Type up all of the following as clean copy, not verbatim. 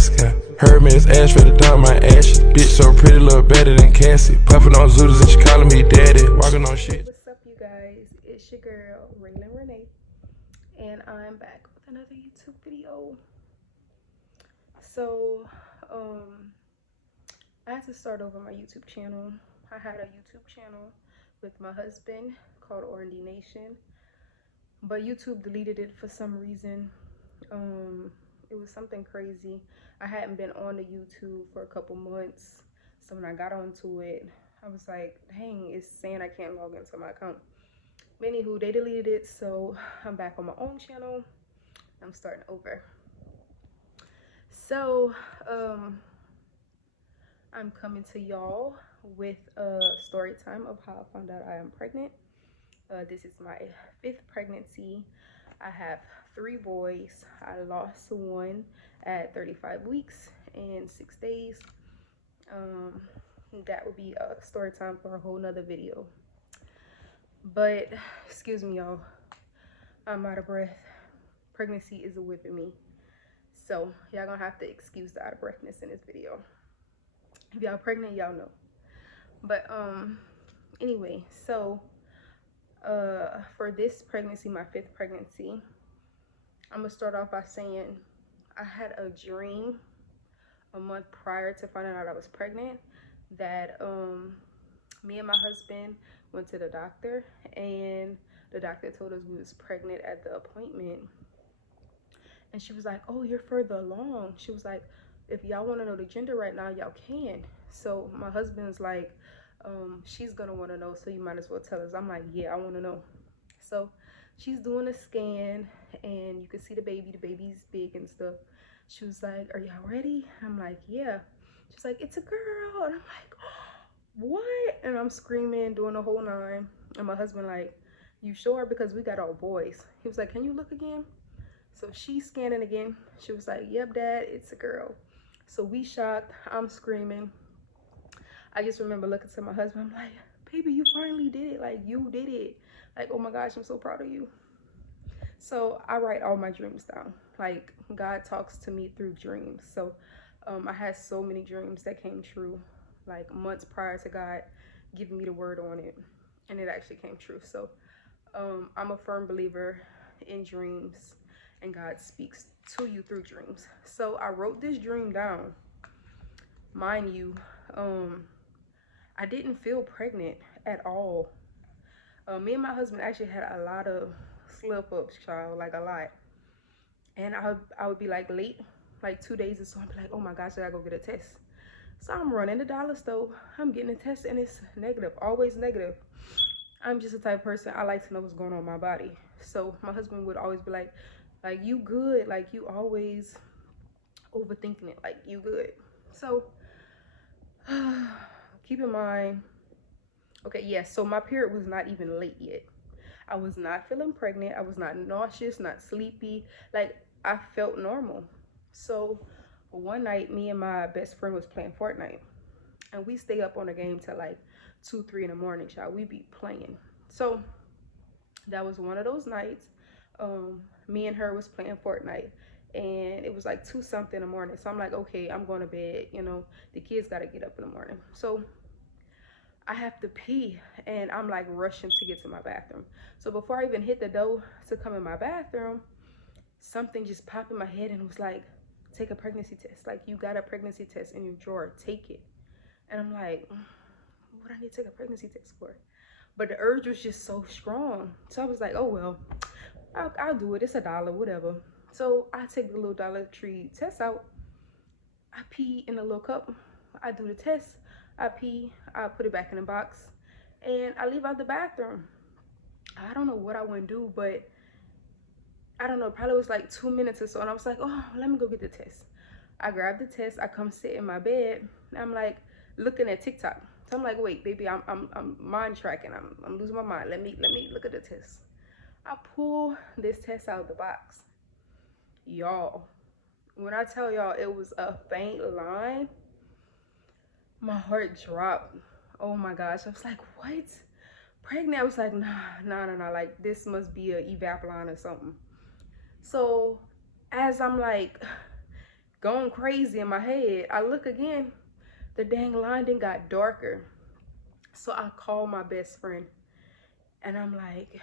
Jessica. Heard me, it's Ash for the dump my ashes. Bitch so pretty, look better than Cassie. Puffin' on Zooters and she calling me daddy. Walking on shit. What's up, you guys? It's your girl, Railyn Renae. And I'm back with another YouTube video. So, I had to start over my YouTube channel. I had a YouTube channel with my husband called R&D Nation. But YouTube deleted it for some reason. It was something crazy. I hadn't been on the YouTube for a couple months. So when I got onto it, I was like, dang, it's saying I can't log into my account. But anywho, they deleted it, so I'm back on my own channel. I'm starting over. So, I'm coming to y'all with a story time of how I found out I am pregnant. This is my 5th pregnancy. I have 3 boys. I lost one at 35 weeks and 6 days. That would be a story time for a whole nother video. But excuse me, y'all, I'm out of breath. Pregnancy is whipping me, so y'all gonna have to excuse the out of breathness in this video. If y'all pregnant, y'all know. But anyway, so for this pregnancy, my 5th pregnancy, I'm gonna start off by saying I had a dream a month prior to finding out I was pregnant that me and my husband went to the doctor, and the doctor told us we was pregnant at the appointment. And she was like, oh, you're further along. She was like, if y'all want to know the gender right now, y'all can. So my husband's like, she's gonna want to know, so you might as well tell us. I'm like, yeah, I want to know. So she's doing a scan, and you can see the baby's big and stuff. She was like, are y'all ready? I'm like, yeah. She's like, it's a girl. And I'm like, oh, what? And I'm screaming, doing the whole 9. And my husband like, you sure? Because we got all boys. He was like, can you look again? So she's scanning again. She was like, yep, Dad, it's a girl. So we shocked. I'm screaming. I just remember looking to my husband. I'm like, baby, you finally did it. Like, you did it. Like, oh my gosh, I'm so proud of you. So I write all my dreams down. Like, God talks to me through dreams. So I had so many dreams that came true, like months prior to God giving me the word on it. And it actually came true. So I'm a firm believer in dreams, and God speaks to you through dreams. So I wrote this dream down. Mind you, I didn't feel pregnant at all. Me and my husband actually had a lot of slip-ups, child, like a lot. And I would be like late, like 2 days or so. I'd be like, oh my gosh, I gotta go get a test. So I'm running the dollar store. I'm getting a test, and it's negative, always negative. I'm just the type of person, I like to know what's going on in my body. So my husband would always be like, you good, like you always overthinking it, like you good. So keep in mind, okay, yes, so my period was not even late yet. I was not feeling pregnant. I was not nauseous, not sleepy. Like, I felt normal. So one night, me and my best friend was playing Fortnite, and we stay up on the game till like 2, 3 in the morning, child. We be playing. So that was one of those nights. Me and her was playing Fortnite, and it was like 2 something in the morning. So I'm like, okay, I'm going to bed. You know, the kids got to get up in the morning. So I have to pee, and I'm like rushing to get to my bathroom. So before I even hit the door to come in my bathroom, something just popped in my head, and it was like, take a pregnancy test. Like, you got a pregnancy test in your drawer, take it. And I'm like, what do I need to take a pregnancy test for? But the urge was just so strong. So I was like, oh well, I'll do it. It's $1, whatever. So I take the little Dollar Tree test out. I pee in a little cup. I do the test. I pee. I put it back in the box, and I leave out the bathroom. I don't know what I went to do, but I don't know, probably was like 2 minutes or so, and I was like, oh, let me go get the test. I grabbed the test. I come sit in my bed, and I'm like looking at TikTok. So I'm like, wait, baby, I'm mind tracking. I'm losing my mind. Let me look at the test. I pull this test out of the box. Y'all, when I tell y'all it was a faint line, my heart dropped. Oh my gosh. I was like, what? Pregnant? I was like, nah. Like, this must be a evap line or something. So as I'm like going crazy in my head. I look again, the dang line then got darker. So I call my best friend and I'm like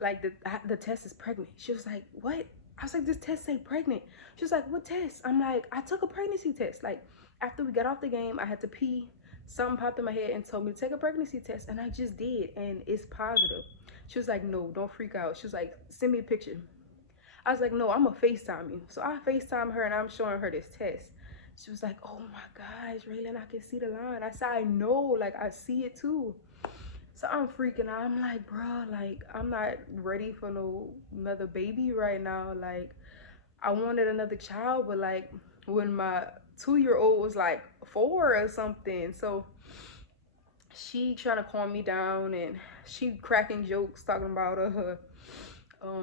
the test is pregnant. She was like, what? I was like, this test say pregnant. She was like, what test? I'm like, I took a pregnancy test. Like, after we got off the game, I had to pee. Something popped in my head and told me to take a pregnancy test, and I just did, and it's positive. She was like, no, don't freak out. She was like, send me a picture. I was like, no, I'm gonna FaceTime you. So I FaceTime her and I'm showing her this test. She was like, oh my gosh, Raylyn, I can see the line. I said, I know, like I see it too. So I'm freaking out. I'm like, bro, like I'm not ready for another baby right now. Like I wanted another child, but like when my 2-year-old was like 4 or something. So she trying to calm me down and she cracking jokes talking about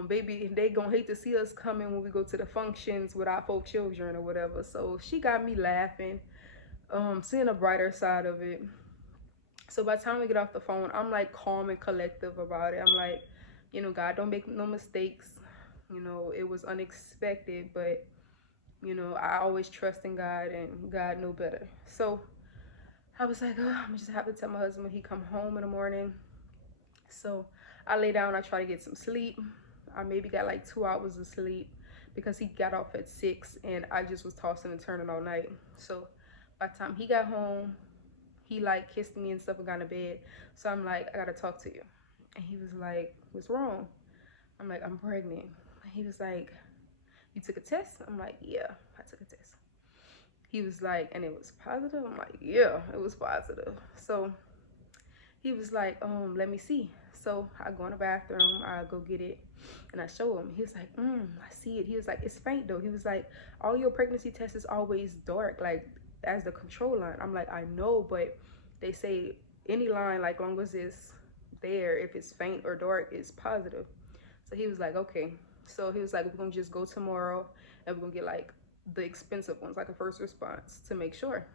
baby, they gonna hate to see us coming when we go to the functions with our 4 children or whatever. So she got me laughing, seeing a brighter side of it. So by the time we get off the phone, I'm like calm and collective about it. I'm like, you know, God, don't make no mistakes. You know, it was unexpected, but you know, I always trust in God and God knew better. So I was like, oh, I'm just have to tell my husband when he come home in the morning. So I lay down, I try to get some sleep. I maybe got like 2 hours of sleep because he got off at 6 and I just was tossing and turning all night. So by the time he got home, he like kissed me and stuff and got in bed. So I'm like, I gotta talk to you. And he was like, what's wrong? I'm like, I'm pregnant. And he was like, you took a test? I'm like, yeah, I took a test. He was like, and it was positive? I'm like, yeah, it was positive. So he was like, let me see. So I go in the bathroom, I go get it, and I show him. He was like, I see it. He was like, it's faint though. He was like, all your pregnancy tests is always dark, like as the control line. I'm like, I know, but they say any line, like long as it's there, if it's faint or dark, it's positive. So he was like, okay. So he was like, we're gonna just go tomorrow and we're gonna get like the expensive ones, like a first response, to make sure.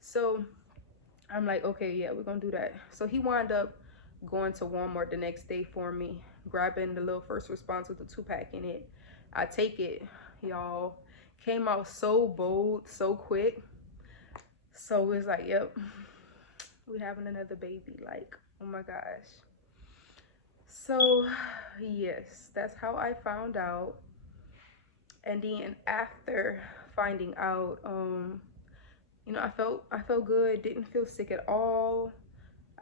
So I'm like, okay, yeah, we're gonna do that. So he wound up going to Walmart the next day for me, grabbing the little first response with the 2-pack in it. I take it, y'all. Came out so bold, so quick. So it's like, yep, we having another baby. Like, oh my gosh. So yes, that's how I found out. And then after finding out, you know, I felt good, didn't feel sick at all.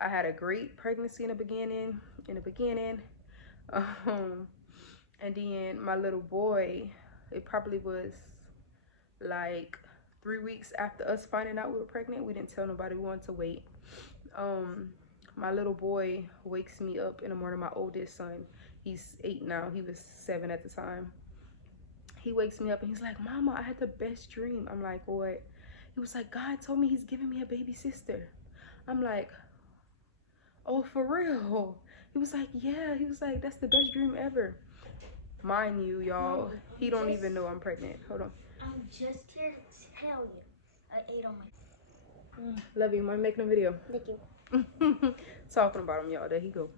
I had a great pregnancy in the beginning. And then my little boy, it probably was like 3 weeks after us finding out we were pregnant. We didn't tell nobody, we wanted to wait. My little boy wakes me up in the morning, my oldest son. He's 8 now, he was 7 at the time. He wakes me up and he's like, Mama, I had the best dream. I'm like, what? He was like, God told me he's giving me a baby sister. I'm like, oh, for real? He was like, yeah. He was like, that's the best dream ever. Mind you, y'all, he don't even know I'm pregnant. Hold on. I'm just here to tell you. I ate on my... Love you. I'm making a video. Thank you. Talking about him, y'all. There he go.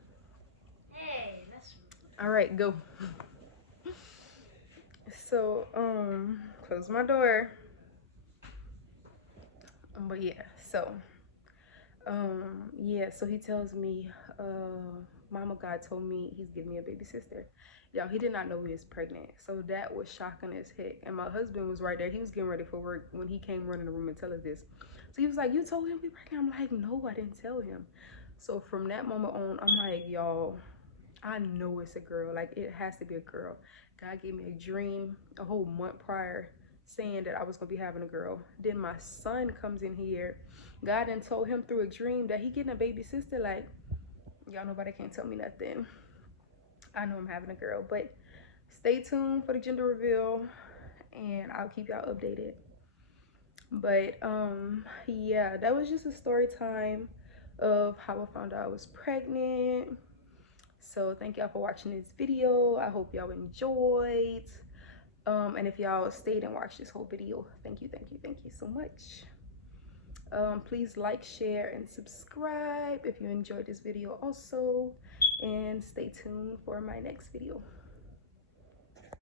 Hey, that's... All right, go. So, close my door. But yeah, so, yeah, so he tells me, Mama, God told me he's giving me a baby sister. Y'all, he did not know he was pregnant. So that was shocking as heck. And my husband was right there. He was getting ready for work when he came running the room and tell us this. So he was like, you told him we pregnant? I'm like, no, I didn't tell him. So from that moment on, I'm like, y'all, I know it's a girl. Like, it has to be a girl. God gave me a dream a whole month prior saying that I was gonna be having a girl. Then my son comes in here. God done told him through a dream that he getting a baby sister. Like, y'all, nobody can't tell me nothing. I know I'm having a girl, but stay tuned for the gender reveal and I'll keep y'all updated. But yeah, that was just a story time of how I found out I was pregnant. So thank y'all for watching this video. I hope y'all enjoyed. And if y'all stayed and watched this whole video, thank you so much. Please like, share, and subscribe if you enjoyed this video also. And stay tuned for my next video.